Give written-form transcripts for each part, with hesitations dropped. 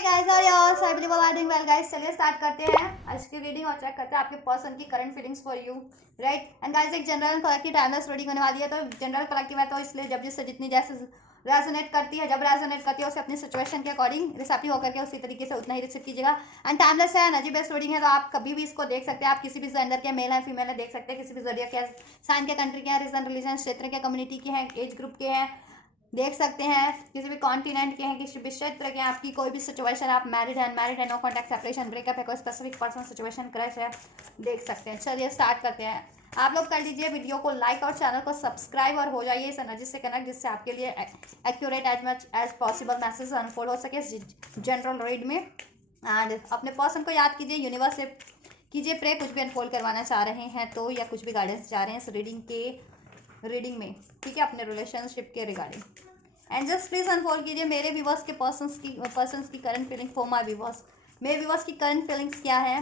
Guys और yours I believe all are doing well guys. चलिए start करते हैं आज की रीडिंग और चेक करते हैं आपके पर्सन की current feelings for you, right. And guys एक general and collective timeless reading होने वाली है। तो जनरल कलेक्टिव है तो इसलिए जब जिससे जितनी जैसे रेजोनेट करती है, जब रेजोनेट करती है उसे अपनी सिचुएशन के अकॉर्डिंग रिसेप्टिव होकर के उसी तरीके से उतना ही रिसीव कीजिएगा। एंड टाइमलेस है, एनर्जी बेस्ड रीडिंग है, तो आप कभी भी इसको देख सकते हैं। आप किसी भी जेंडर के, मेल है फीमेल है, देख सकते हैं। किसी भी जरिया के, साइन के, कंट्री के हैं, रीजन रिलीजन क्षेत्र के, कम्युनिटी के हैं, एज ग्रुप के हैं, देख सकते हैं। किसी भी कॉन्टिनेंट के हैं, किसी भी क्षेत्र के, आपकी कोई भी सिचुएशन, आप मैरिड है, अनमैरिड है, नो कॉन्टैक्ट, सेपरेशन, ब्रेकअप है, कोई स्पेसिफिक पर्सन सिचुएशन, क्रश है, देख सकते हैं। चलिए स्टार्ट करते हैं। आप लोग कर लीजिए वीडियो को लाइक और चैनल को सब्सक्राइब और हो जाइए इस एनर्जी से कनेक्ट, जिससे आपके लिए accurate as much as possible message unfold हो सके जनरल रीड में। एंड अपने पर्सन को याद कीजिए, यूनिवर्स से कीजिए प्रे, कुछ भी अनफोल्ड करवाना चाह रहे हैं तो, या कुछ भी गाइडेंस चाह रहे हैं इस रीडिंग में, ठीक है, अपने रिलेशनशिप के regarding. And just please unfold कीजिए मेरे व्यूवर्स के पर्सन्स की current feeling for my viewers. मेरे व्यूवर्स की करंट फीलिंग्स क्या है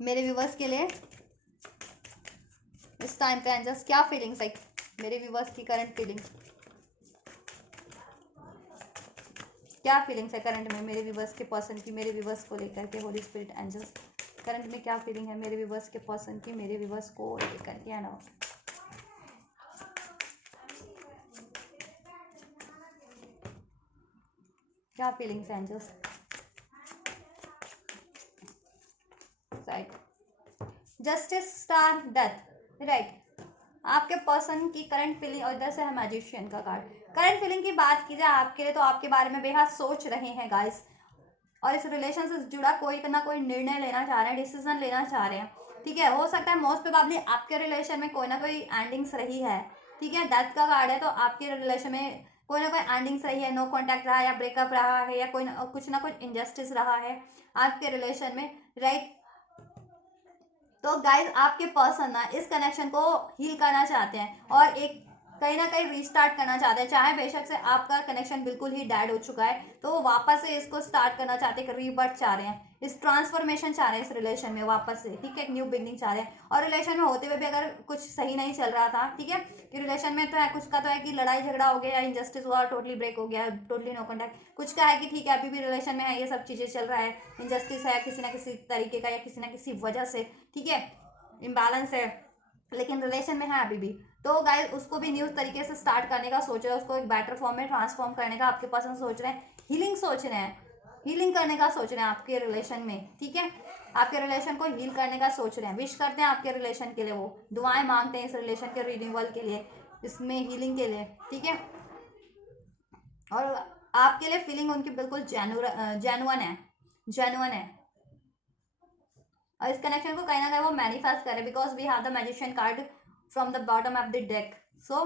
मेरे व्यूवर्स के लिए इस टाइम पे। एंड जस्ट क्या फीलिंग्स लाइक मेरे व्यूवर्स की करंट फीलिंग्स, क्या फीलिंग्स है करंट में मेरे व्यूवर्स के पर्सन की, मेरे व्यूवर्स को लेकर के। होली स्पिरिट एंजल्स, करंट में क्या फीलिंग है मेरे व्यूवर्स के पर्सन की, मेरे व्यूवर्स को लेकर के ना। क्या feelings angels, right. Justice star death, right. आपके पर्सन की करंट फीलिंग, और इधर से है मैजिशियन का कार्ड। करंट फीलिंग की बात की जाए आपके लिए तो आपके बारे में बेहद सोच रहे हैं गाइस, और इस रिलेशन से जुड़ा कोई ना कोई निर्णय लेना चाह रहे हैं, डिसीजन लेना चाह रहे हैं, ठीक है। हो सकता है मोस्ट प्रोबेबली आपके रिलेशन में कोई ना कोई एंडिंग्स रही है, ठीक है। डेथ का कार्ड है तो आपके रिलेशन में कोई ना कोई एंडिंग्स रही है, नो कॉन्टैक्ट रहा है, या ब्रेकअप रहा है, या कोई कुछ ना कुछ इनजस्टिस रहा है आपके रिलेशन में, राइट। तो गाइज आपके पर्सन ना इस कनेक्शन को हील करना चाहते हैं और एक कहीं ना कहीं रीस्टार्ट करना चाहते हैं। चाहे बेशक से आपका कनेक्शन बिल्कुल ही डेड हो चुका है तो वो वापस से इसको स्टार्ट करना चाहते हैं, रीबर्थ चाह रहे हैं, इस ट्रांसफॉर्मेशन चाह रहे हैं इस रिलेशन में वापस से, ठीक है, एक न्यू बिगनिंग चाह रहे हैं। और रिलेशन में होते हुए भी अगर कुछ सही नहीं चल रहा था, ठीक है, कि रिलेशन में तो है कुछ का तो है कि लड़ाई झगड़ा हो गया, इनजस्टिस हुआ, टोटली ब्रेक हो गया, टोटली नो कॉन्टैक्ट। कुछ का है कि ठीक है अभी भी रिलेशन में है, ये सब चीज़ें चल रहा है, इनजस्टिस है किसी ना किसी तरीके का या किसी ना किसी वजह से, ठीक है, इम्बैलेंस है, लेकिन रिलेशन में है अभी भी। तो गाइस उसको भी न्यू तरीके से स्टार्ट करने का सोच रहे हैं, उसको एक बेटर फॉर्म में ट्रांसफॉर्म करने का आपके पास सोच रहे हैं, हीलिंग सोच रहे हैं, हीलिंग करने का सोच रहे हैं आपके रिलेशन में, ठीक है, आपके रिलेशन को हील करने का सोच रहे हैं, विश करते हैं आपके रिलेशन के लिए, वो दुआएं मांगते हैं इस रिलेशन के रिन्यूअल के लिए, इसमें हीलिंग के लिए, ठीक है। और आपके लिए फीलिंग उनकी बिल्कुल जेन्युइन है और इस कनेक्शन को कहीं ना कहीं वो मैनिफेस्ट करे, because we have the magician card from the bottom of the deck. So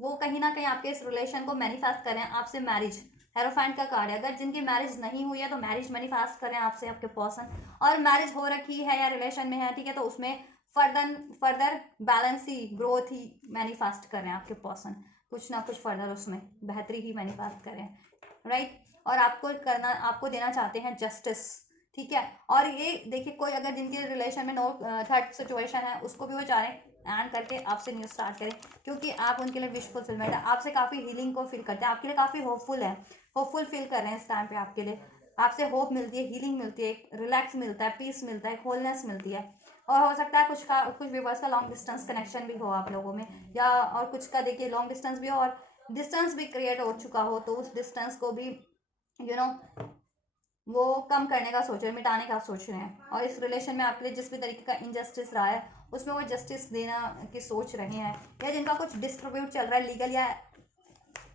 वो कहीं ना कहीं आपके इस रिलेशन को मैनिफेस्ट करें आपसे मैरिज। हेरोफेंट का कार्ड है, अगर जिनकी मैरिज नहीं हुई है तो मैरिज मैनिफेस्ट करें आपसे आपके पर्सन, और मैरिज हो रखी है या रिलेशन में है, ठीक है, तो उसमें फर्दर बैलेंस ही, ग्रोथ ही मैनिफेस्ट करें आपके पर्सन, कुछ ना कुछ फर्दर उसमें बेहतरी ही मैनिफेस्ट करें, राइट। और आपको देना चाहते हैं जस्टिस, ठीक है। और ये देखिए कोई अगर जिनके रिलेशन में नो थर्ड सिचुएशन है उसको भी वो चाह रहे हैं एंड करके आपसे न्यूज़ स्टार्ट करें, क्योंकि आप उनके लिए विश फुलफिलमेंट है, आपसे काफ़ी हीलिंग को फील करते हैं, आपके लिए काफ़ी होपफुल है, होपफुल फील कर रहे हैं इस टाइम पे आपके लिए, आपसे होप मिलती है, हीलिंग मिलती है, रिलैक्स मिलता है, पीस मिलता है, होलनेस मिलती है। और हो सकता है कुछ व्यूवर्स का लॉन्ग डिस्टेंस कनेक्शन भी हो आप लोगों में, या और कुछ का देखिए लॉन्ग डिस्टेंस भी हो और डिस्टेंस भी क्रिएट हो चुका हो, तो उस डिस्टेंस को भी वो कम करने का सोच रहे हैं, मिटाने का सोच रहे हैं। और इस रिलेशन में आपके लिए जिस भी तरीके का इनजस्टिस रहा है उसमें वो जस्टिस देना की सोच रहे हैं, या जिनका कुछ डिस्ट्रीब्यूट चल रहा है लीगल या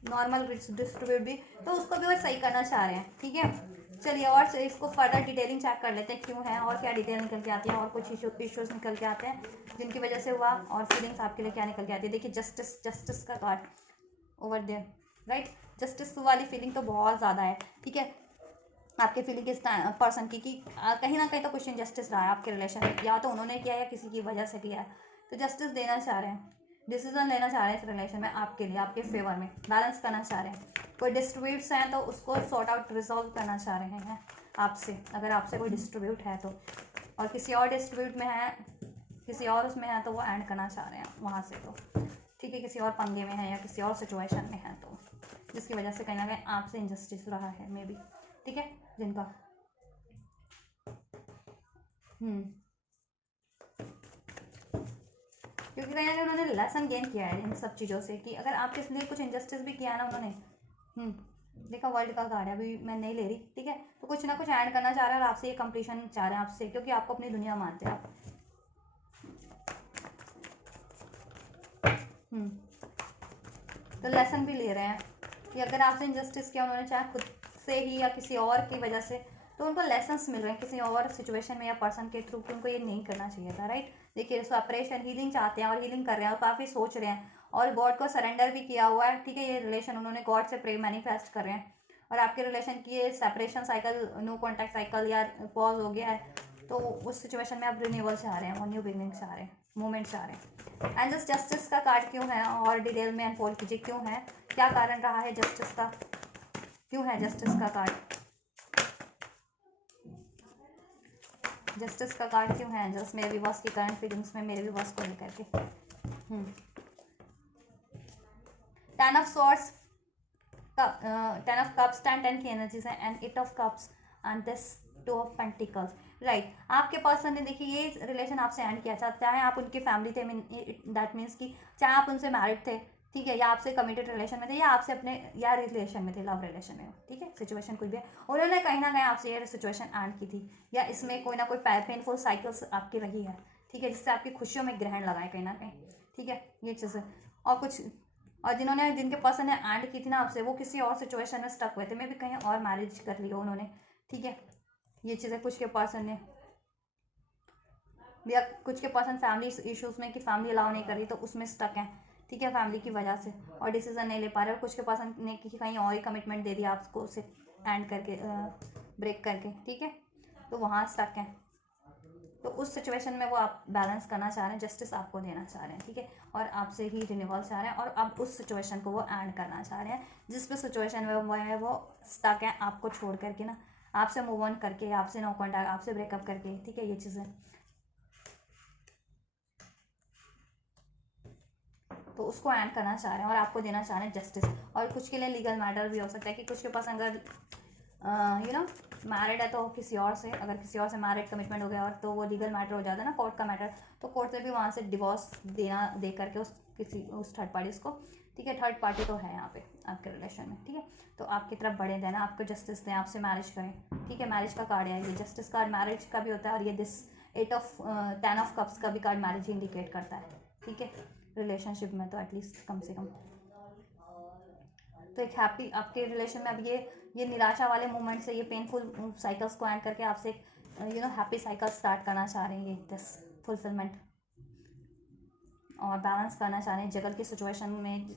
नॉर्मल डिस्ट्रीब्यूट भी, तो उसको भी वो सही करना चाह रहे हैं, ठीक है। चलिए और इसको फर्दर डिटेलिंग चेक कर लेते हैं क्यों है और क्या डिटेल निकल के आती है, और कुछ इश्यूज निकल के आते हैं जिनकी वजह से हुआ, और फीलिंग्स आपके लिए क्या निकल के आती है। देखिए जस्टिस का card over there, right. Justice वाली फीलिंग तो बहुत ज़्यादा है, ठीक है, आपके फीलिंग के पर्सन की कि कहीं ना कहीं तो कुछ इनजस्टिस रहा है आपके रिलेशन में, या तो उन्होंने किया या किसी की वजह से किया है, तो जस्टिस देना चाह रहे हैं, डिसीजन लेना चाह रहे हैं इस रिलेशन में आपके लिए, आपके फेवर में बैलेंस करना चाह रहे हैं। कोई डिस्ट्रीब्यूट्स हैं तो उसको सॉर्ट आउट रिजॉल्व करना चाह रहे हैं आपसे, अगर आपसे कोई डिस्ट्रीब्यूट है तो, और किसी और डिस्ट्रीब्यूट में है, किसी और उसमें है तो वो एंड करना चाह रहे हैं वहाँ से। तो ठीक है, किसी और पंगे में है या किसी और सिचुएशन में है, तो जिसकी वजह से कहीं ना कहीं आपसे इनजस्टिस रहा है मे बी, ठीक है, जिनका क्योंकि कहीं ना कहीं उन्होंने लेसन गेन किया है इन सब चीज़ों से, कि अगर आपके लिए कुछ इंजस्टिस भी किया है ना उन्होंने। देखा, वर्ल्ड का कार्ड है, अभी मैं नहीं ले रही, ठीक है, तो कुछ ना कुछ ऐड करना चाह रहा है और आपसे ये कंप्लीशन चाह रहे हैं आपसे, क्योंकि आपको अपनी दुनिया मानते हैं आप। तो लेसन भी ले रहे हैं कि अगर आपसे इंजस्टिस किया उन्होंने, चाहे खुद से ही या किसी और की वजह से, तो उनको लेसन्स मिल रहे हैं किसी और सिचुएशन में या पर्सन के थ्रू, कि उनको ये नहीं करना चाहिए था, राइट। देखिए, सेपरेशन, हीलिंग चाहते हैं और हीलिंग कर रहे हैं और काफ़ी सोच रहे हैं और गॉड को सरेंडर भी किया हुआ है, ठीक है। ये रिलेशन उन्होंने गॉड से प्रे मैनिफेस्ट कर रहे हैं, और आपके रिलेशन की ये separation cycle, no contact cycle या पॉज हो गया है, तो उस सिचुएशन में आप रिन्यूअल से आ रहे हैं और न्यू बिगनिंग से आ रहे हैं, मूवमेंट से आ रहे हैं। एंड जस्टिस का कार्ड क्यों है और डिटेल में अनफोल्ड कीजिए क्यों है, क्या कारण रहा है जस्टिस का, क्यों है जस्टिस का कार्ड, जस्टिस का कार्ड क्यों है जस्ट मेरे व्यूअर्स की करंट फीलिंग्स में, मेरे व्यूअर्स को लेकर के। 10 ऑफ सॉर्ड्स, 10 ऑफ कप्स, 10 की एनर्जीज है, and 8 of cups and this 2 of pentacles, right. आपके पर्सन ने, देखिए, ये रिलेशन आपसे एंड किया, चाहे आप उनकी फैमिली थे, दैट मीन्स कि चाहे आप उनसे मैरिड थे, ठीक है, या आपसे कमिटेड रिलेशन में थे, या आपसे अपने या रिलेशन में थे, लव रिलेशन में हो, ठीक है, सिचुएशन कुछ भी है, उन्होंने कहीं ना कहीं आपसे ये सिचुएशन एंड की थी, या इसमें कोई ना कोई पेनफुल साइकिल्स आपकी रही है, ठीक है, जिससे आपकी खुशियों में ग्रहण लगाए कहीं ना कहीं, ठीक है, ये चीज़ें। और कुछ, और जिनके पर्सन ने एंड की थी ना आपसे, वो किसी और सिचुएशन में स्टक हुए थे, मे भी कहीं और मैरिज कर लिया उन्होंने, ठीक है, ये चीज़ें कुछ के पर्सन ने, या कुछ के पर्सन फैमिली इश्यूज में कि फैमिली अलाउ नहीं कर रही, तो उसमें स्टक है, ठीक है, फैमिली की वजह से, और डिसीजन नहीं ले पा रहे, और कुछ के पर्सन ने कि कहीं और ही कमिटमेंट दे दिया आपको, उसे एंड करके, ब्रेक करके, ठीक है, तो वहाँ स्टक है, तो उस सिचुएशन में वो आप बैलेंस करना चाह रहे हैं, जस्टिस आपको देना चाह रहे हैं, ठीक है, और आपसे ही रिन्यूअल चाह रहे हैं, और अब उस सिचुएशन को वो एंड करना चाह रहे हैं, जिस भी सिचुएशन में वो है, वो स्टक है आपको छोड़ करके ना, आपसे मूव ऑन करके, आपसे नो कॉन्टैक्ट, आपसे ब्रेकअप करके, ठीक है, ये चीज़ें, तो उसको एंड करना चाह रहे हैं और आपको देना चाह रहे हैं जस्टिस। और कुछ के लिए लीगल मैटर भी हो सकता है कि कुछ के पास अगर मैरिड है तो किसी और से, अगर किसी और से मैरिड कमिटमेंट हो गया और तो वो लीगल मैटर हो जाता है ना, कोर्ट का मैटर, तो कोर्ट से भी वहाँ से डिवोर्स दे करके उस थर्ड पार्टी को, ठीक है, थर्ड पार्टी तो है यहाँ पे आपके रिलेशन में, ठीक है, तो आपकी तरफ बढ़े देना, आपको जस्टिस दें, आपसे मैरिज करें, ठीक है, मैरिज का कार्ड है ये, जस्टिस कार्ड मैरिज का भी होता है, और ये 10 ऑफ कप्स का भी कार्ड मैरिज इंडिकेट करता है, ठीक है, रिलेशनशिप में तो एटलीस्ट कम से कम, तो एक हैप्पी आपके रिलेशन में अब ये निराशा वाले मोमेंट से, ये पेनफुल साइकिल्स को एंड करके आपसे हैप्पी साइकिल स्टार्ट करना चाह रहे हैं, दिस फुलफिलमेंट, और बैलेंस करना चाह रहे हैं, जगल की सिचुएशन में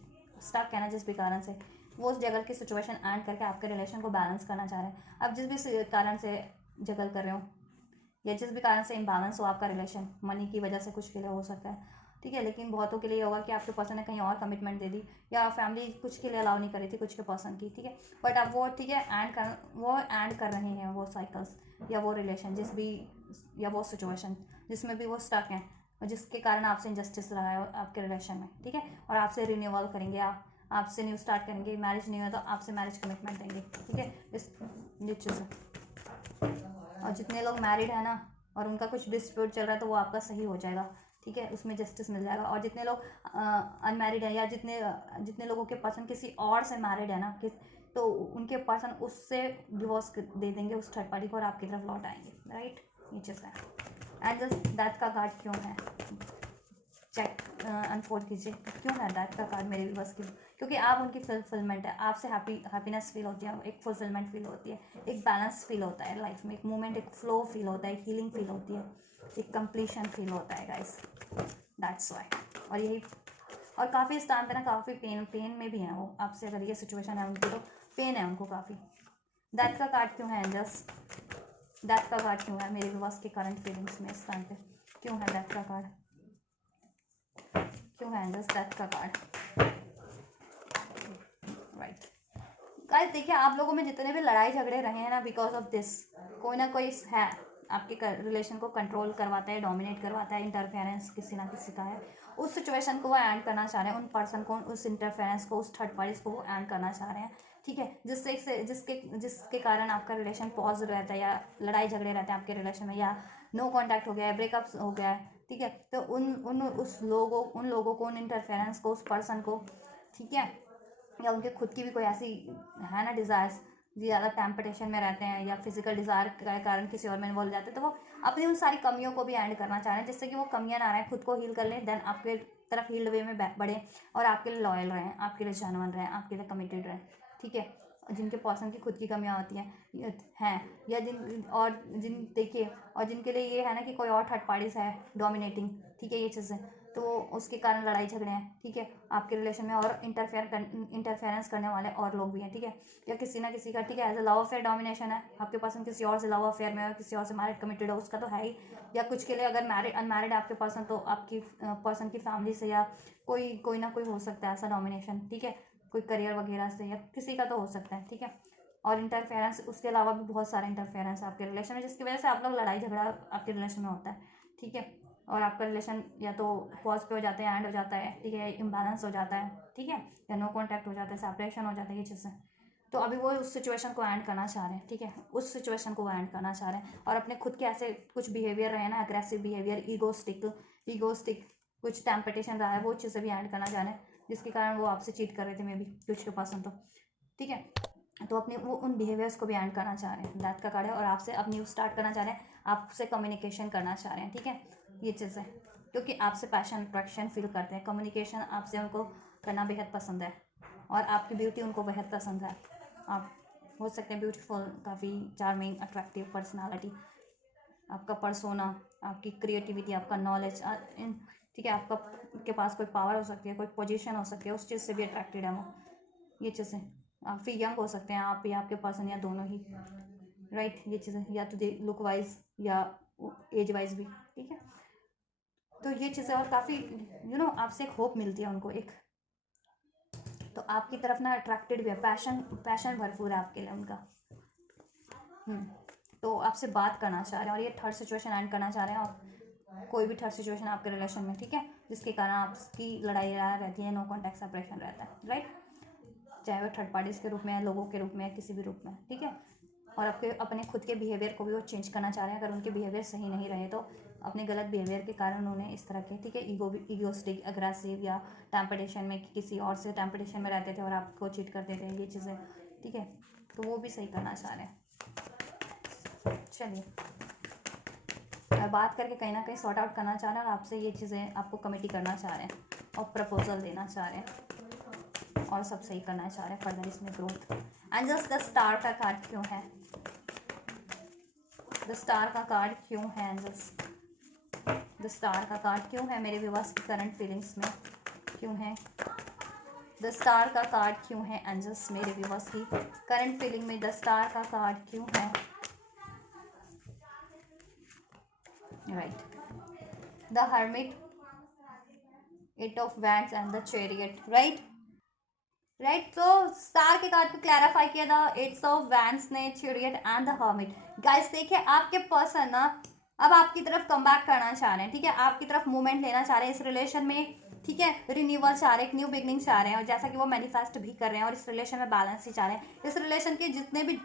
स्टक है ना जिस भी कारण से, वो उस जगल की सिचुएशन एंड करके आपके रिलेशन को बैलेंस करना चाह रहे हैं। अब जिस भी कारण से जगल कर रहे हो या जिस भी कारण से इम्बैलेंस हो आपका रिलेशन, मनी की वजह से कुछ के लिए हो सकता है, ठीक है, लेकिन बहुतों के लिए होगा कि आपके पर्सन ने कहीं और कमिटमेंट दे दी, या फैमिली कुछ के लिए अलाउ नहीं कर रही थी कुछ के पर्सन की, ठीक है, बट अब वो, ठीक है, वो एंड कर रहे हैं वो साइकिल्स या वो रिलेशन जिस भी, या वो सिचुएशन जिसमें भी वो स्टक हैं, और जिसके कारण आपसे इंजस्टिस रहा है आपके रिलेशन में, ठीक है, और आपसे रिन्यूअल करेंगे, आपसे न्यू स्टार्ट करेंगे, मैरिज नहीं हुआ तो आपसे मैरिज कमिटमेंट देंगे, ठीक है, इस चीज़। और जितने लोग मैरिड है ना और उनका कुछ डिस्प्यूट चल रहा है तो वो आपका सही हो जाएगा, ठीक है, उसमें जस्टिस मिल जाएगा। और जितने लोग अनमैरिड है या जितने लोगों के पर्सन किसी और से मैरिड है ना, तो उनके पर्सन उससे डिवोर्स दे देंगे उस थर्ड पार्टी को और आपकी तरफ लौट आएंगे, राइट, ये चीज़ है। एंड जस्ट डेथ का कार्ड क्यों है, चेक अनफोल्ड कीजिए क्यों है डेथ का कार्ड मेरे व्यूअर्स की, क्योंकि आप उनकी फुलफिलमेंट है, आपसे हैप्पीनेस फील होती है, एक फुलफिलमेंट फील होती है, एक बैलेंस फील होता है लाइफ में, एक मूवमेंट, एक फ्लो फील होता है, एक हीलिंग फील होती है, एक कंप्लीशन फील होता है गाइस, दैट्स वाई। और यही, और काफ़ी इस टाइम पे ना काफ़ी पेन में भी हैं वो आपसे, अगर ये सिचुएशन है उनकी तो पेन है उनको काफ़ी। डेथ का कार्ड क्यों है एंजल्स, डेथ का कार्ड क्यों है मेरे व्यूअर्स के करंट फीलिंग्स में इस टाइम पे, क्यों है डेथ का कार्ड, क्यों है एंजल्स डेथ का कार्ड, राइट। गाइस देखिए, आप लोगों में जितने भी लड़ाई झगड़े रहे हैं ना, बिकॉज ऑफ दिस, कोई ना कोई है आपके रिलेशन को कंट्रोल करवाता है, डोमिनेट करवाता है, इंटरफेरेंस किसी ना किसी का है, उस सिचुएशन को वो एंड करना चाह रहे हैं, उन पर्सन को, उस इंटरफेरेंस को, उस थर्ड पार्टीज को वो एंड करना चाह रहे हैं, ठीक है, जिसके कारण आपका रिलेशन पॉज रहता है या लड़ाई झगड़े रहते हैं आपके रिलेशन में, या नो कांटेक्ट हो गया है, ब्रेकअप्स हो गया है, ठीक है। तो उन लोगों को, उन इंटरफेरेंस को, उस पर्सन को, ठीक है, या उनके खुद की भी कोई ऐसी है ना डिज़ायर्स, ज़्यादा टेम्पटेशन में रहते हैं या फिजिकल डिज़ायर के कारण किसी और में इन्वॉल्व जाते हैं, तो वो अपनी उन सारी कमियों को भी एंड करना चाह रहे हैं, जिससे कि वो कमियां ना रहें, खुद को हील कर लें, देन आपके तरफ हील्ड वे में बढ़े और आपके लिए लॉयल रहें, आपके लिए जेन्युइन रहें, आपके लिए कमिटेड रहें, ठीक है। जिनके पर्सन की खुद की कमियां होती हैं या देखिए, और जिनके लिए ये है ना कि कोई और थर्ड पार्टीज है डोमिनेटिंग, ठीक है, ये चीज़ें, तो उसके कारण लड़ाई झगड़े हैं, ठीक है, आपके रिलेशन में, और इंटरफेरेंस करने वाले और लोग भी हैं, ठीक है, या किसी ना किसी का, ठीक है, as a love affair domination है, आपके पर्सन किसी और से लव अफेयर में, और किसी और से मैरिड कमिटेड है, उसका तो है ही, या कुछ के लिए अगर अनमैरिड आपके पर्सन, तो आपकी पर्सन की फैमिली से या कोई ना कोई हो सकता है ऐसा डोमिनेशन, ठीक है, कोई करियर वगैरह से या किसी का तो हो सकता है, ठीक है। और इंटरफेरेंस, उसके अलावा भी बहुत सारे इंटरफेरेंस है आपके रिलेशन में, जिसकी वजह से आप लोग लड़ाई झगड़ा आपके रिलेशन में होता है, ठीक है, और आपका रिलेशन या तो पॉज पे हो जाता है, एंड हो जाता है, ठीक है, इम्बैलेंस हो जाता है, ठीक है, या नो कॉन्टैक्ट हो जाता है, सेपरेशन हो जाता है, ये चीज़ें। तो अभी वो उस सिचुएशन को एंड करना चाह रहे हैं, ठीक है, उस सिचुएशन को वो एंड करना चाह रहे हैं, और अपने खुद के ऐसे कुछ बिहेवियर रहे ना, अग्रेसिव बिहेवियर, ईगोस्टिक कुछ टेम्पटेशन रहा है, वो चीज़ें भी एंड करना चाह रहे हैं, जिसके कारण वो आपसे चीट कर रहे थे मे बी कुछ के पर्सन, तो ठीक है, तो अपने वो उन बिहेवियर्स को भी एंड करना चाह रहे हैं, डेथ का कार्ड है, और आपसे अब न्यू स्टार्ट करना चाह रहे हैं, आपसे कम्युनिकेशन करना चाह रहे हैं, ठीक है, ये चीज़ें, क्योंकि आपसे पैशन अट्रैक्शन फील करते हैं, कम्युनिकेशन आपसे उनको करना बेहद पसंद है, और आपकी ब्यूटी उनको बेहद पसंद है, आप हो सकते हैं ब्यूटीफुल, काफ़ी चार्मिंग, अट्रैक्टिव पर्सनालिटी, आपका पर्सोना, आपकी क्रिएटिविटी, आपका नॉलेज, ठीक है, आपका के पास कोई पावर हो सकती है, कोई पोजीशन हो सकती है, उस चीज़ से भी अट्रैक्टेड है वो, ये चीज़ें, आप फिर यंग हो सकते हैं आप या आपके पर्सन, या दोनों ही, राइट, ये चीज़ें, या तो लुक वाइज या एज वाइज भी, ठीक है, तो ये चीज़ें, और काफ़ी आपसे एक होप मिलती है उनको एक, तो आपकी तरफ ना अट्रैक्टेड भी है, पैशन भरपूर है आपके लिए उनका, तो आपसे बात करना चाह रहे हैं, और ये थर्ड सिचुएशन एंड करना चाह रहे हैं, और कोई भी थर्ड सिचुएशन आपके रिलेशन में, ठीक है, जिसके कारण आपकी लड़ाई रहती है, नो कॉन्टैक्ट सेपरेशन रहता है, राइट, चाहे वो थर्ड पार्टीज के रूप में है, लोगों के रूप में है, किसी भी रूप में, ठीक है, और आपके अपने खुद के बिहेवियर को भी वो चेंज करना चाह रहे हैं, अगर उनके बिहेवियर सही नहीं रहे तो अपने गलत बिहेवियर के कारण उन्हें इस तरह के, ठीक है, ईगोस्टिक, अग्रेसिव, या टेम्पटेशन में, किसी और से टेम्पटेशन में रहते थे और आपको चीट करते थे, ये चीज़ें, ठीक है, तो वो भी सही करना चाह रहे हैं। चलिए, और बात करके कहीं ना कहीं सॉर्ट आउट करना चाह रहे हैं, और आपसे ये चीज़ें आपको कमिटी करना चाह रहे हैं, और प्रपोजल देना चाह रहे हैं, और सब सही करना चाह रहे हैं, फर्दर इसमें growth. And just the star का कार्ड क्यों है, द स्टार का कार्ड क्यों है, एंजल्स, द स्टार का कार्ड क्यों है मेरे व्यूअर्स की करंट फीलिंग्स में, क्यों है द स्टार का कार्ड, क्यों है एंजल्स मेरे व्यूअर्स की करंट फीलिंग में, द स्टार का कार्ड क्यों है, right, the hermit, eight of wands and the chariot, right, तो स्टार के कार्ड को क्लैरिफाई किया था एट्स ऑफ वैंड्स ने, chariot and the hermit. Guys देखिए, आपके पर्सन ना अब आपकी तरफ कम बैक करना चाह रहे हैं, ठीक है, आपकी तरफ मूवमेंट लेना चाह रहे हैं इस रिलेशन में, ठीक है, रिन्यूअल चाह रहे हैं, एक न्यू बिगनिंग चाह रहे हैं, और जैसा कि वो मैनिफेस्ट भी कर रहे हैं, और इस रिलेशन में बैलेंस ही चाह रहे हैं, इस रिलेशन के जितने भी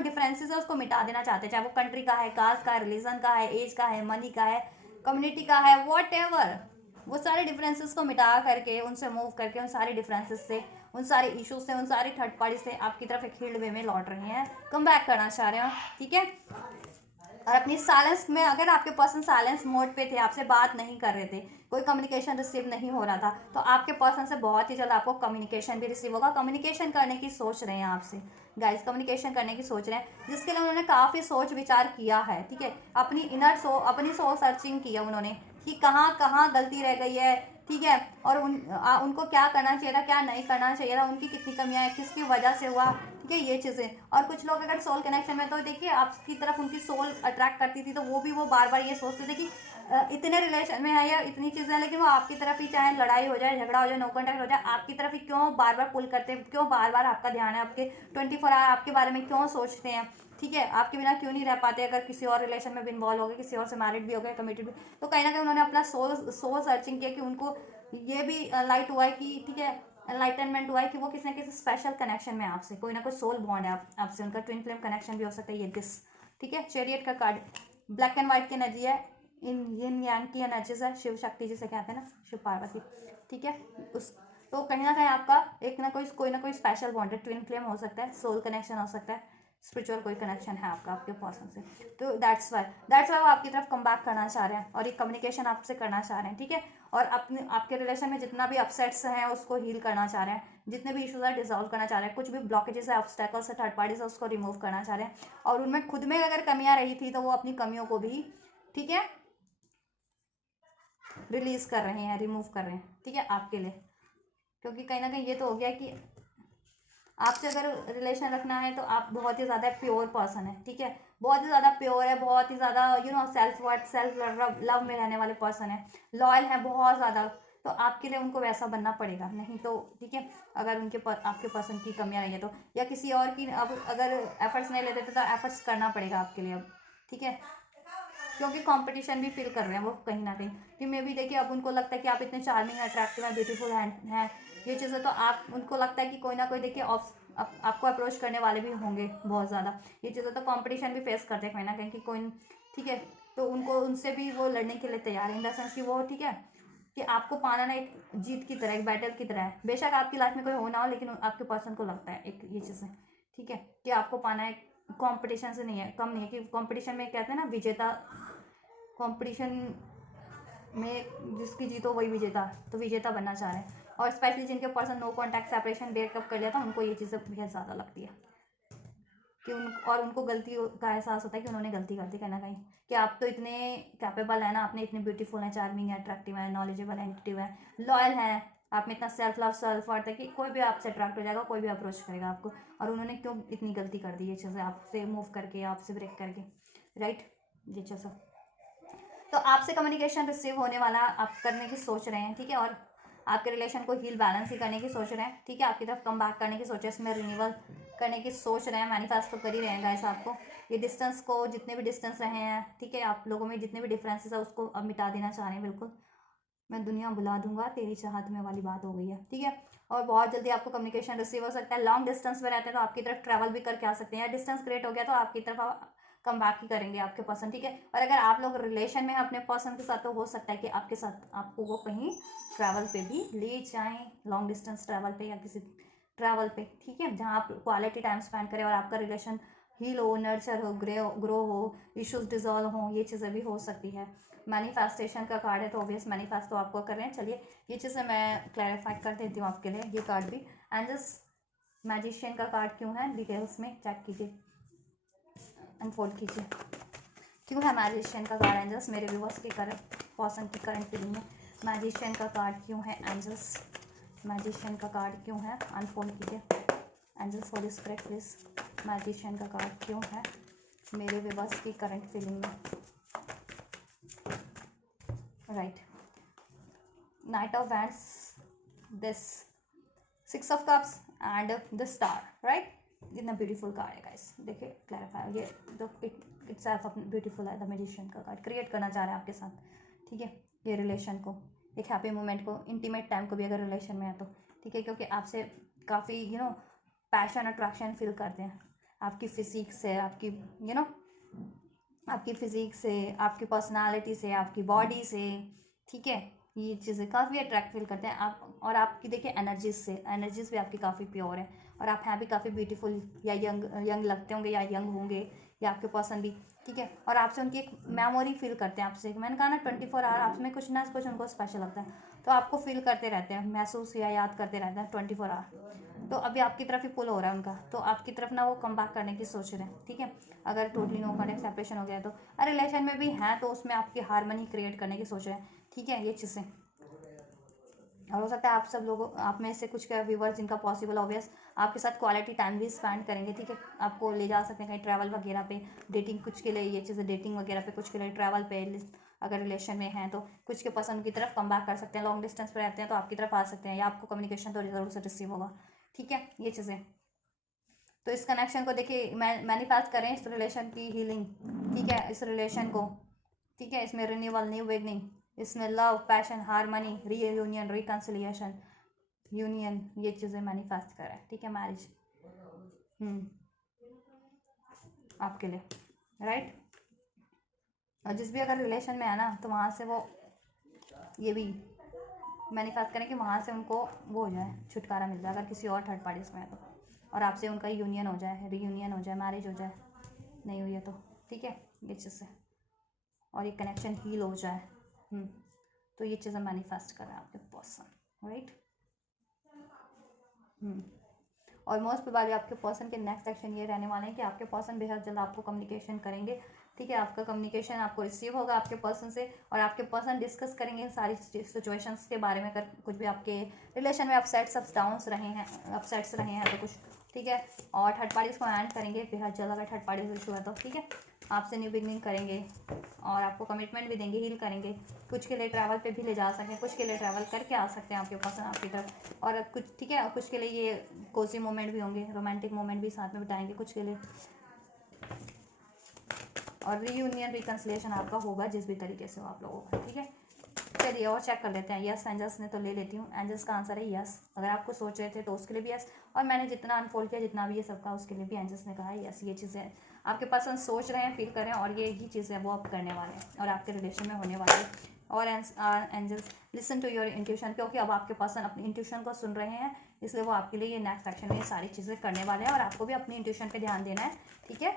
डिफरेंसेस है उसको मिटा देना चाहते हैं, चाहे वो कंट्री का है, कास्ट का है, रिलीजन का है, एज का है, मनी का है, कम्युनिटी का है, वॉट एवर, वो सारे डिफरेंसेस को मिटा करके, उनसे मूव करके, उन सारे डिफरेंसेस से, उन सारे इश्यूज से, उन सारी थर्ड पार्टी से आपकी तरफ एक हील्ड वे में लौट रहे हैं, कम बैक करना चाह रहे हैं, ठीक है, और अपनी साइलेंस में, अगर आपके पर्सन साइलेंस मोड पे थे, आपसे बात नहीं कर रहे थे, कोई कम्युनिकेशन रिसीव नहीं हो रहा था, तो आपके पर्सन से बहुत ही जल्द आपको कम्युनिकेशन भी रिसीव होगा, कम्युनिकेशन करने की सोच रहे हैं आपसे, गाइस कम्युनिकेशन करने की सोच रहे हैं, जिसके लिए उन्होंने काफ़ी सोच विचार किया है, ठीक है, अपनी सोल सर्चिंग की है उन्होंने, कि कहाँ कहाँ गलती रह गई है, ठीक है, और उनको क्या करना चाहिए था, क्या नहीं करना चाहिए था, उनकी कितनी कमियां हैं, किसकी वजह से हुआ, ठीक है, ये चीज़ें, और कुछ लोग अगर सोल कनेक्शन में, तो देखिए आपकी तरफ उनकी सोल अट्रैक्ट करती थी, तो वो बार बार ये सोचते थे कि इतने रिलेशन में है या इतनी चीज़ें हैं, लेकिन वो आपकी तरफ ही, चाहे लड़ाई हो जाए, झगड़ा हो जाए, नो कॉन्टैक्ट हो जाए, आपकी तरफ ही क्यों बार बार पुल करते हैं, क्यों बार बार आपका ध्यान है, आपके 24 आवर आपके बारे में क्यों सोचते हैं, ठीक है, आपके बिना क्यों नहीं रह पाते, अगर किसी और रिलेशन में भी इन्वॉल्व हो गए, किसी और से मैरिड भी हो गए, कमिटेड भी, तो कहीं ना कहीं उन्होंने अपना सोल सोल सर्चिंग किया कि उनको ये भी लाइट हुआ है कि, ठीक है, एनलाइटनमेंट हुआ है कि वो किसी न किसी स्पेशल कनेक्शन में आपसे, कोई ना कोई सोल बॉन्ड है आपसे, उनका ट्विन फ्लेम कनेक्शन भी हो सकता है ये दिस, ठीक है। चैरियट का कार्ड ब्लैक एंड व्हाइट की एनर्जी है, इन यिन यांग की एनर्जीज है, शिव शक्ति जिसे कहते हैं ना, शिव पार्वती, ठीक है। उस तो कहीं ना कहीं आपका एक ना कोई स्पेशल बॉन्ड है, ट्विन फ्लेम हो सकता है, सोल कनेक्शन हो सकता है, स्पिरिचुअल कोई कनेक्शन है आपका आपके पर्सन से, तो दैट्स वाई वो आपकी तरफ कम बैक करना चाह रहे हैं और एक कम्युनिकेशन आपसे करना चाह रहे हैं, ठीक है। और अपने आपके रिलेशन में जितना भी अपसेट्स हैं उसको हील करना चाह रहे हैं, जितने भी इश्यूज है डिसॉल्व करना चाह रहे हैं, कुछ भी ब्लॉकेजेस है, ऑब्स्टेकल्स है, थर्ड पार्टी से उसको रिमूव करना चाह रहे हैं, और उनमें खुद में अगर कमियां रही थी तो वो अपनी कमियों को भी, ठीक है, रिलीज कर रहे हैं, रिमूव कर रहे हैं, ठीक है, आपके लिए। क्योंकि कहीं ना कहीं ये तो हो गया कि आपसे अगर रिलेशन रखना है तो आप बहुत ही ज़्यादा प्योर पर्सन है, ठीक है, बहुत ही ज़्यादा प्योर है, बहुत ही ज़्यादा सेल्फ वर्थ सेल्फ लव में रहने वाले पर्सन है, लॉयल है बहुत ज़्यादा, तो आपके लिए उनको वैसा बनना पड़ेगा, नहीं तो, ठीक है, अगर आपके पर्सन की कमियां रही है तो, या किसी और की अब अगर एफर्ट्स नहीं लेते तो एफर्ट्स करना पड़ेगा आपके लिए अब, ठीक है, क्योंकि कंपटीशन भी फील कर रहे हैं वो कहीं ना कहीं, कि मे भी देखिए अब उनको लगता है कि आप इतने चार्मिंग अट्रैक्टिव हैं, ब्यूटीफुल हैं ये चीज़ें, तो आप उनको लगता है कि कोई ना कोई देखिए आपको अप्रोच करने वाले भी होंगे बहुत ज़्यादा, ये चीज़ें तो कंपटीशन भी फेस करते हैं कहीं ना कहीं कि कोई, ठीक है, तो उनको उनसे भी वो लड़ने के लिए तैयार है, इन द सेंस कि वो, ठीक है, कि आपको पाना ना एक जीत की तरह, एक बैटल की तरह है, बेशक आपकी लाइफ में कोई हो ना हो, लेकिन आपके पर्सन को लगता है एक ये चीज़ें, ठीक है, कि आपको पाना है, कंपटीशन से नहीं है, कम नहीं है, कि कंपटीशन में कहते हैं ना विजेता, कंपटीशन में जिसकी जीतो वही विजेता, तो विजेता बनना चाह रहे हैं, और स्पेशली जिनके person no contact separation breakup कर लिया था, उनको ये चीज़ें बहुत ज़्यादा लगती है कि उनको गलती का एहसास होता है कि उन्होंने गलती कर दी कहीं ना कहीं, कि आप तो इतने कैपेबल है ना, आपने इतने ब्यूटीफुल हैं, चार्मिंग है, अट्रैक्टिव है, नॉलेजेबल है, एक्टिव है, लॉयल है, आप में इतना सेल्फ लव सेल्फ वर्थ है कि कोई भी आपसे अट्रैक्ट हो जाएगा, कोई भी अप्रोच करेगा आपको, और उन्होंने क्यों इतनी गलती कर दी ये चीज़ें आपसे मूव करके, आपसे ब्रेक करके, राइट, ये चीज़। तो आपसे कम्युनिकेशन रिसीव होने वाला आप करने की सोच रहे हैं, ठीक है, और आपके रिलेशन को हील बैलेंस ही करने की सोच रहे हैं, ठीक है, आपकी तरफ कम बैक करने की सोच है, इसमें रिन्यूअल करने की सोच रहे हैं, मैनिफेस्ट तो कर ही रहे हैं गाइस आपको, ये डिस्टेंस को, जितने भी डिस्टेंस रहे हैं, ठीक है, आप लोगों में जितने भी डिफरेंसेस है उसको अब मिटा देना चाह रहे हैं, बिल्कुल, मैं दुनिया बुला दूंगा तेरी चाहत में वाली बात हो गई है, ठीक है, और बहुत जल्दी आपको कम्युनिकेशन रिसीव हो सकता है, लॉन्ग डिस्टेंस में रहते हैं तो आपकी तरफ ट्रैवल भी करके आ सकते हैं, या डिस्टेंस क्रिएट हो गया तो आपकी तरफ कम बैक ही करेंगे आपके पर्सन, ठीक है, और अगर आप लोग रिलेशन में हैं अपने पर्सन के साथ तो हो सकता है कि आपके साथ आपको वो कहीं ट्रैवल पे भी ले जाएं, लॉन्ग डिस्टेंस ट्रैवल पे या किसी ट्रैवल पे, ठीक है, जहाँ आप क्वालिटी टाइम स्पेंड करें और आपका रिलेशन हील हो, नर्चर हो, ग्रो हो, इश्यूज डिजॉल्व हो, ये चीज़ें भी हो सकती है। मैनिफेस्टेशन का कार्ड है तो ऑब्वियस मैनिफेस्ट तो आपको कर रहे हैं, चलिए ये चीज़ें मैं क्लैरिफाई कर देती हूँ आपके लिए, ये कार्ड भी, एंजल्स मैजिशियन का कार्ड क्यों है डिटेल्स में चेक कीजिए, अनफोल्ड कीजिए, क्यों है मैजिशियन का कार्ड एंजल्स मेरे व्यूअर्स के करंट पर्सन की करंट फीलिंग में, मैजिशियन का कार्ड क्यों है एंजल्स, मैजिशियन का कार्ड क्यों है, अनफोल्ड कीजिए angels for spirit please, magician का कार्ड क्यों है मेरे व्यूअर्स की करंट फीलिंग में, right, knight of wands, this 6 of cups and the star, right, कितना ब्यूटीफुल कार्ड है गाइस, देखिए क्लैरिफाई, ये तो इटसेल्फ ब्यूटीफुल है, द मैजिशियन का कार्ड क्रिएट करना चाह रहे हैं आपके साथ, ठीक है, ये रिलेशन को, एक हैप्पी मोमेंट को, इंटीमेट टाइम को भी अगर रिलेशन में है तो, ठीक है, क्योंकि आपसे काफ़ी पैशन अट्रैक्शन फील करते हैं, आपकी फिजिक से, आपकी आपकी फिजिक से, आपकी पर्सनालिटी से, आपकी बॉडी से, ठीक है, ये चीज़ें काफ़ी अट्रैक्ट फील करते हैं आप, और आपकी देखिए एनर्जीज भी आपकी काफ़ी प्योर है, और आप हैं भी काफ़ी ब्यूटीफुल या यंग लगते होंगे या यंग होंगे, या आपके पर्सन भी, ठीक है, और आपसे उनकी एक मेमोरी फील करते हैं आपसे, मैंने कहा ना 24 आवर आप में कुछ ना कुछ उनको स्पेशल लगता है, तो आपको फील करते रहते हैं, महसूस या याद करते रहते हैं 24 आवर, तो अभी आपकी तरफ ही पुल हो रहा है उनका, तो आपकी तरफ ना वो कम बैक करने की सोच रहे हैं, ठीक है, अगर टोटली नो कॉन्टेक्ट सेपरेशन हो गया तो, रिलेशन में भी हैं तो उसमें आपकी हारमनी क्रिएट करने की सोच रहे हैं, ठीक है, ये चीज़ें, और हो सकता है आप सब लोगों आप में से कुछ व्यूवर्स जिनका पॉसिबल ऑब्वियस आपके साथ क्वालिटी टाइम भी स्पेंड करेंगे, ठीक है, आपको ले जा सकते हैं कहीं ट्रैवल वगैरह पे, डेटिंग कुछ के लिए ये चीज़ें, डेटिंग वगैरह पे कुछ के लिए ट्रैवल पे, अगर रिलेशन में हैं तो कुछ के पर्सन की तरफ कम बैक कर सकते हैं, लॉन्ग डिस्टेंस पर रहते हैं तो आपकी तरफ आ सकते हैं, या आपको कम्युनिकेशन तो ज़रूर से रिसीव होगा। ठीक है, ये चीज़ें। तो इस कनेक्शन को देखिए मैनिफेस्ट करें, इस रिलेशन की हीलिंग। ठीक है, इस रिलेशन को, ठीक है, इसमें रिन्यूअल, न्यू बिगनिंग, इसमें love, passion, harmony, reunion, reconciliation, union, ये चीज़ें मैनिफेस्ट करें। ठीक है, मैरिज आपके लिए, राइट। और जिस भी अगर रिलेशन में है ना तो वहाँ से वो ये भी मैनिफेस्ट करें कि वहाँ से उनको वो हो जाए, छुटकारा मिल जाए अगर किसी और थर्ड पार्टीज में है तो, और आपसे उनका यूनियन हो जाए, रीयूनियन हो जाए, मैरिज हो जाए, नहीं हुई है तो। ठीक है, ये चीज़ से, और ये कनेक्शन हील हो जाए। तो ये चीज़ें मैनिफेस्ट करें आपके पर्सन, राइट। और मोस्ट प्रोबेबली आपके पर्सन के नेक्स्ट एक्शन ये रहने वाले हैं कि आपके पर्सन बेहद जल्द आपको कम्युनिकेशन करेंगे। ठीक है, आपका कम्युनिकेशन आपको रिसीव होगा आपके पर्सन से, और आपके पर्सन डिस्कस करेंगे सारी सिचुएशंस के बारे में। अगर कुछ भी आपके रिलेशन में अपसेट्स डाउन्स रहे हैं, अपसेट्स रहे हैं तो कुछ, ठीक है। और थर्ड पार्टीज़ को एंड करेंगे बेहद जल्द, अगर थर्ड पार्टीज इशू है तो। ठीक है, आपसे न्यू बिगनिंग करेंगे और आपको कमिटमेंट भी देंगे, हील करेंगे। कुछ के लिए ट्रैवल पे भी ले जा सकते हैं, कुछ के लिए ट्रैवल करके आ सकते हैं आपके पर्सन आपकी तरफ, और कुछ, ठीक है, कुछ के लिए ये कोजी मोमेंट भी होंगे, रोमांटिक मोमेंट भी साथ में बिताएंगे कुछ के लिए। और रीयूनियन, रिकन्सिलिएशन आपका होगा जिस भी तरीके से हो आप लोगों का। ठीक है, चलिए और चेक कर लेते हैं। यस एंजल्स ने तो ले लेती हूँ, एंजल्स का आंसर है यस। अगर आपको सोच रहे थे तो उसके लिए भी यस, और मैंने जितना अनफोल्ड किया, जितना भी ये सबका, उसके लिए भी एंजल्स ने कहा है यस। ये चीज़ें आपके पर्सन सोच रहे हैं, फील कर रहे हैं, और ये ही चीज़ें वो आप करने वाले हैं और आपके रिलेशन में होने वाले हैं। और angels listen to your intuition, क्योंकि अब आपके पर्सन अपनी इंट्यूशन को सुन रहे हैं, इसलिए वो आपके लिए ये नेक्स्ट एक्शन में ये सारी चीज़ें करने वाले हैं। और आपको भी अपनी इंट्यूशन पे ध्यान देना है। ठीक है,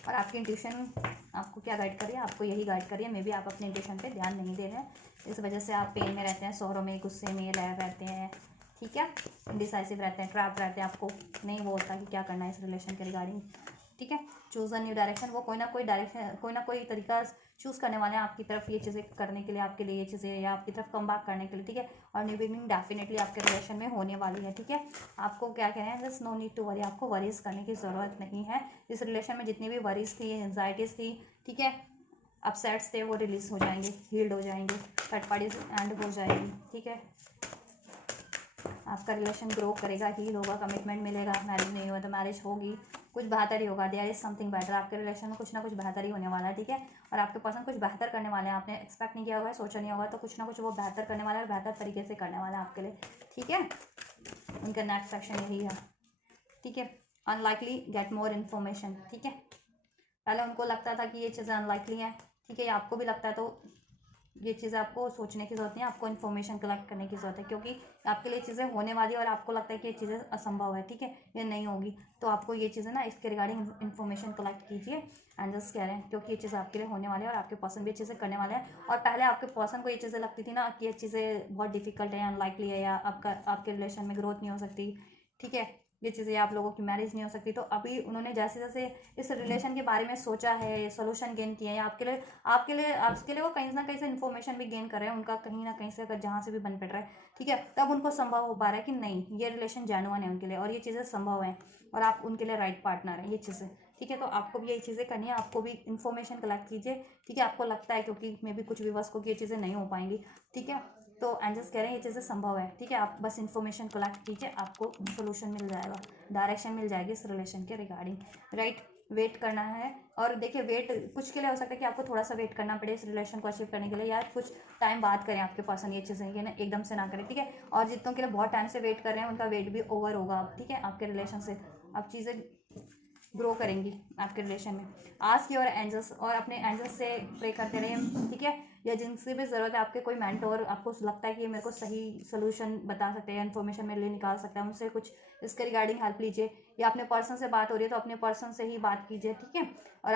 और आपकी इंट्यूशन आपको क्या गाइड कर रही है? आपको यही गाइड कर रही है। मे बी आप अपने इंट्यूशन पे ध्यान नहीं दे रहे हैं, इस वजह से आप पेन में रहते हैं, सौरों में, गुस्से में रहते हैं। ठीक है, इंडिसाइसिव रहते हैं, ट्रैप रहते हैं, आपको नहीं वो होता कि क्या करना है इस रिलेशन के रिगार्डिंग। ठीक है, चूज़ अ न्यू डायरेक्शन, वो कोई ना कोई डायरेक्शन, कोई ना कोई तरीका चूज़ करने वाले हैं आपकी तरफ ये चीज़ें करने के लिए, आपके लिए ये चीज़ें, या आपकी तरफ कम बैक करने के लिए। ठीक है, और न्यू बिगनिंग डेफिनेटली आपके रिलेशन में होने वाली है। ठीक है, आपको क्या कह रहे हैं, just no need to worry, आपको वरीज करने की ज़रूरत नहीं है। इस रिलेशन में जितनी भी वरीज थी, एंजाइटीज़ थी, ठीक है, अपसेट्स थे, वो रिलीज हो जाएंगे, हील्ड हो जाएंगे, थर्ड पार्टीज एंड हो जाएगी। ठीक है, आपका रिलेशन ग्रो करेगा, हील होगा, कमिटमेंट मिलेगा। मैरिज नहीं हुआ तो मैरिज होगी, कुछ बेहतर ही होगा। देयर इज समथिंग बेटर, आपके रिलेशन में कुछ ना कुछ बेहतर ही होने वाला है। ठीक है, और आपके पर्सन कुछ बेहतर करने वाले हैं, आपने एक्सपेक्ट नहीं किया होगा, सोचा नहीं होगा, तो कुछ ना कुछ वो बेहतर करने वाला है और बेहतर तरीके से करने वाला है आपके लिए। ठीक है, उनका नेक्स्ट एक्शन यही है। ठीक है, अनलाइकली गेट मोर इन्फॉर्मेशन। ठीक है, पहले उनको लगता था कि ये चीज़ें अनलाइकली हैं। ठीक है, ये आपको भी लगता है, तो ये चीज़ें आपको सोचने की ज़रूरत नहीं है, आपको इन्फॉर्मेशन कलेक्ट करने की ज़रूरत है, क्योंकि आपके लिए चीज़ें होने वाली है और आपको लगता है कि ये चीज़ें असंभव है। ठीक है, ये नहीं होगी, तो आपको ये चीज़ें ना इसके रिगार्डिंग इन्फॉर्मेशन कलेक्ट कीजिए। एंजल्स कह रहे हैं, क्योंकि ये चीज़ें आपके लिए होने वाली है और आपके पर्सन भी ये चीज़ें करने वाले हैं। और पहले आपके पर्सन को ये चीज़ें लगती थी ना कि ये चीज़ें बहुत डिफिकल्ट है, अनलाइकली है, या आपके रिलेशन में ग्रोथ नहीं हो सकती। ठीक है, ये चीज़ें आप लोगों की मैरिज नहीं हो सकती। तो अभी उन्होंने जैसे जैसे इस रिलेशन के बारे में सोचा है, सोल्यूशन गेन किए हैं आपके लिए वो कहीं ना कहीं से इन्फॉर्मेशन भी गेन कर रहे हैं, उनका कहीं ना कहीं से अगर जहाँ से भी बन पड़ रहा है। ठीक है, तब उनको संभव हो पा रहा है कि नहीं, ये रिलेशन जेन्युइन है उनके लिए और ये चीज़ें संभव है और आप उनके लिए राइट पार्टनर हैं, ये चीज़ें। ठीक है, तो आपको भी यही चीज़ें करनी है, आपको भी इन्फॉर्मेशन कलेक्ट कीजिए। ठीक है, आपको लगता है क्योंकि मे भी कुछ व्यूअर्स को ये चीज़ें नहीं हो पाएंगी। ठीक है, तो एंजल्स कह रहे हैं ये चीज़ें संभव है। ठीक है, आप बस इन्फॉर्मेशन कलेक्ट कीजिए, आपको सोल्यूशन मिल जाएगा, डायरेक्शन मिल जाएगी इस रिलेशन के रिगार्डिंग। राइट, वेट करना है। और देखिए, वेट कुछ के लिए हो सकता है कि आपको थोड़ा सा वेट करना पड़े इस रिलेशन को अचीव करने के लिए, या कुछ टाइम बात करें आपके पर्सन ये चीज़ें, ये ना एकदम से ना करें। ठीक है, और जितनों के लिए बहुत टाइम से वेट कर रहे हैं उनका वेट भी ओवर होगा। ठीक है, आपके रिलेशन से अब चीज़ें ग्रो करेंगी आपके रिलेशन में। आस्क योर एंजल्स, और अपने एंजल्स से प्रे करते रहिए। ठीक है, या जिनसे भी ज़रूरत है, आपके कोई मेंटोर आपको लगता है कि ये मेरे को सही सोल्यूशन बता सकते हैं, इन्फॉर्मेशन मेरे लिए निकाल सकता है, उनसे कुछ इसके रिगार्डिंग हेल्प लीजिए। या अपने पर्सन से बात हो रही है तो अपने पर्सन से ही बात कीजिए। ठीक है, और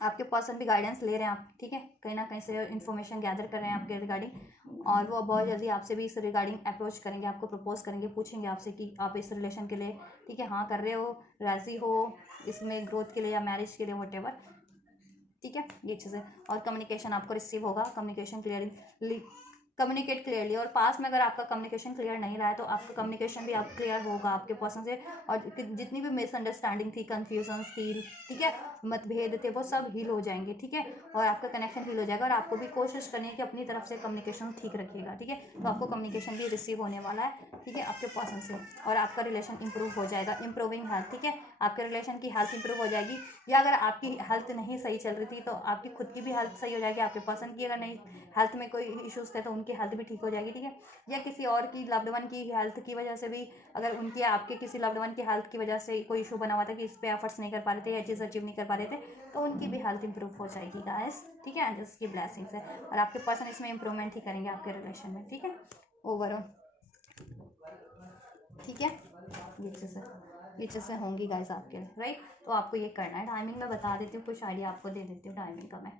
आपके पर्सन भी गाइडेंस ले रहे हैं आप। ठीक है, कहीं ना कहीं से इन्फॉर्मेशन गैदर कर रहे हैं आपके रिगार्डिंग, और वो बहुत जल्दी आपसे भी इस रिगार्डिंग अप्रोच करेंगे, आपको प्रपोज करेंगे, पूछेंगे आपसे कि आप इस रिलेशन के लिए, ठीक है, हाँ कर रहे हो, राजी हो इसमें ग्रोथ के लिए या मैरिज के लिए, व्हाटएवर। ठीक है, ये चीज़ें। और कम्युनिकेशन आपको रिसीव होगा, कम्युनिकेशन कम्युनिकेट क्लियरली। और पास में अगर आपका कम्युनिकेशन क्लियर नहीं रहा है तो आपका कम्युनिकेशन भी आप क्लियर होगा आपके पर्सन से, और जितनी भी मिसअंडरस्टैंडिंग थी, कन्फ्यूजन थी, ठीक है, मतभेद थे, वो सब हील हो जाएंगे, ठीक है, और आपका कनेक्शन हील हो जाएगा। और आपको भी कोशिश करनी है कि अपनी तरफ से कम्युनिकेशन ठीक रखिएगा, ठीक है। तो आपको कम्युनिकेशन भी रिसीव होने वाला है, ठीक है, आपके पर्सन से, और आपका रिलेशन इंप्रूव हो जाएगा। इंप्रूविंग हेल्थ, ठीक है, आपके रिलेशन की हेल्थ इंप्रूव हो जाएगी। या अगर आपकी हेल्थ नहीं सही चल रही थी तो आपकी खुद की भी हेल्थ सही हो जाएगी, आपके पर्सन की अगर नहीं हेल्थ में कोई इश्यूज थे तो उनकी हेल्थ भी ठीक हो जाएगी, ठीक है। या किसी और की लव्ड वन की हेल्थ की वजह से भी, अगर उनकी आपके किसी लव्ड वन की हेल्थ की वजह से कोई इशू बना हुआ था कि इस पर एफर्ट्स नहीं कर पा रहे थे या चीज़ अचीव नहीं कर पा रहे थे, तो उनकी भी हेल्थ इंप्रूव हो जाएगी गाइस, ठीक है। जिसकी ब्लेसिंग्स है, और आपके पर्सन इसमें इंप्रूवमेंट ही करेंगे आपके रिलेशन में, ठीक है, ओवरऑल, ठीक है। ये चीज़ें होंगी गाइस आपके लिए, राइट। तो आपको ये करना है। टाइमिंग मैं बता देती हूँ, कुछ आइडिया आपको दे देती हूँ टाइमिंग का मैं,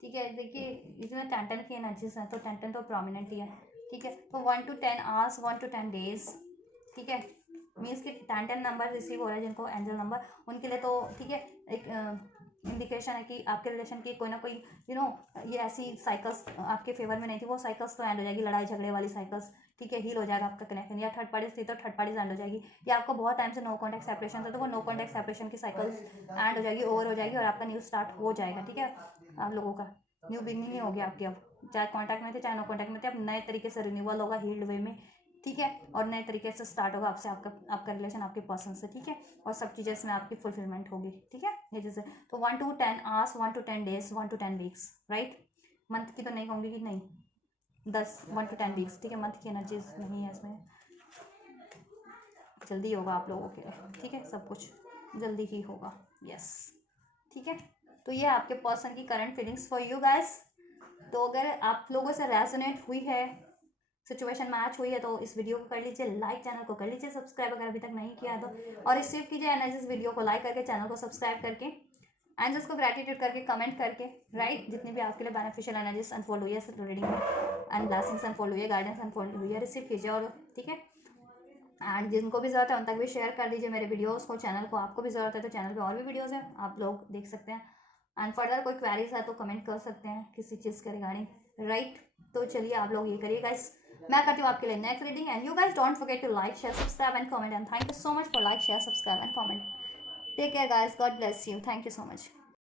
ठीक है। देखिए इसमें 10 की एनर्जीज हैं, तो 10 तो प्रोमिनेंट ही है, ठीक है। तो 1 to 10 आवर्स, 1 to 10 डेज, ठीक है। मीन्स कि 10 नंबर रिसीव हो रहा है जिनको एंजल नंबर, उनके लिए तो ठीक है, एक इंडिकेशन है कि आपके रिलेशन की कोई ना कोई ये ऐसी साइकिल्स आपके फेवर में नहीं थी, वो साइकिल्स तो एंड हो जाएगी, लड़ाई झगड़े वाली साइकिल्स, ठीक है, हील हो जाएगा आपका कनेक्शन। या थर्ड पार्टी थी तो थर्ड पार्टी एंड हो जाएगी, या आपको बहुत टाइम से नो कॉन्टैक्ट सेपरेशन था तो वो नो कॉन्टैक्ट सेपरेशन की साइकिल्स एंड हो जाएगी, ओवर हो जाएगी, और आपका न्यू स्टार्ट हो जाएगा, ठीक है। आप लोगों का न्यू बिगनिंग ही होगी आपकी, अब चाहे कॉन्टैक्ट में थे चाहे नो कॉन्टैक्ट में थे, अब नए तरीके से रिन्यूअल होगा हील्ड वे में, ठीक है, और नए तरीके से स्टार्ट होगा आपसे आपका रिलेशन आपके पर्सन से, ठीक है, और सब चीज़ें इसमें आपकी फुलफिलमेंट होगी, ठीक है। ये जैसे तो 1 to 10 hours, 1 to 10 days, 1 to 10 weeks, right. Month की तो नहीं कहूँगी कि नहीं, 1 to 10 वीक्स, ठीक है। मंथ की एनर्जीज नहीं है इसमें, जल्दी होगा आप लोगों के लिए, ठीक है, सब कुछ जल्दी ही होगा, यस, ठीक है। तो ये आपके पर्सन की current feelings for you guys. तो अगर आप लोगों से रेजोनेट हुई है, सिचुएशन मैच हुई है, तो इस वीडियो को कर लीजिए लाइक, चैनल को कर लीजिए सब्सक्राइब अगर अभी तक नहीं किया तो, और रिसीव कीजिए एनर्जीज वीडियो को लाइक करके, चैनल को सब्सक्राइब करके, एंजल्स को ग्रेटिट्यूड करके, कमेंट करके, राइट। जितनी भी आपके लिए बेनिफिशियल एनर्जीज अनफोल्ड हुई है रीडिंग में, एंड ब्लेसिंग्स अनफोल्ड हुई है, गाइडेंस अनफोल्ड हुई है, रिसीव कीजिए, और ठीक है। एंड जिनको भी ज़रूरत है उन तक भी शेयर कर दीजिए मेरे वीडियोस को, चैनल को। आपको भी ज़रूरत है तो चैनल पे और भी वीडियोस हैं, आप लोग देख सकते हैं। एंड फर्दर कोई क्वेरीज है तो कमेंट कर सकते हैं किसी चीज़ के रिगार्डिंग, राइट। तो चलिए आप लोग ये करिए गाइस, मैं करती हूँ आपके लिए next reading. And you guys don't forget to like, share, subscribe and comment, and thank you so much for like, share, subscribe and comment. Take care guys, God bless you, thank you so much.